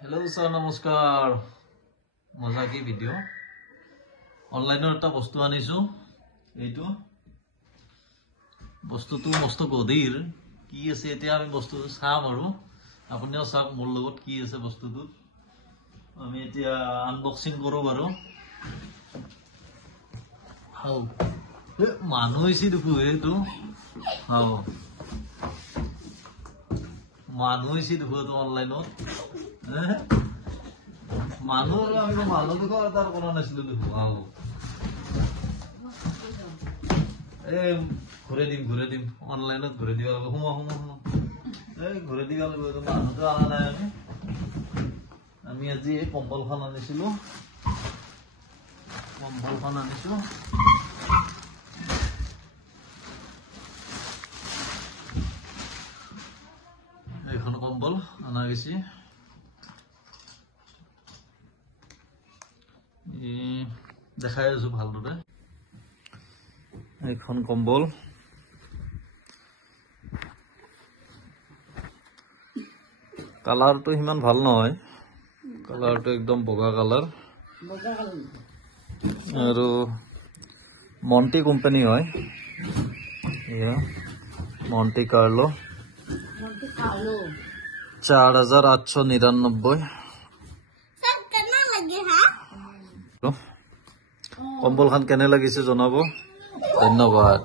Hello sir नमस्कार मजा की video অনলাইনৰ এটা বস্তু আনিছো এইটো বস্তুটো মস্ত গধীৰ কি আছে এতিয়া আমি বস্তু চাম আৰু আপুনিও চাওক মোৰ লগত কি আছে বস্তুটো আমি এতিয়া আনবক্সিং কৰো বাৰু হাও মানুহ হৈছে দেখো এইটো হাও মানুহ হৈছে দেখো তো অনলাইনত মানুহ আমি মানুহ দেখো তাৰ কৰা নাছিলো দেখো হাও ঘুরে দিম অনলাইনত ঘুরে দিবা লাগবে হুমা ঘুরে দিবা লাগবে তো মানুষ তো আনা নাই আমি আজি এই কম্বলখন আনিছিলো এইখন কম্বল আনা গেছি দেখাই আছো ভালদৰে এইখন কম্বল কালাৰটো ইমান ভাল নহয় কালাৰটো একদম বগা কালাৰ আৰু মন্টি কোম্পানী হয় এয়া মন্টি কাৰ্লো 4899 কম্বলখন কেনে লাগিছে জনাব ধন্যবাদ।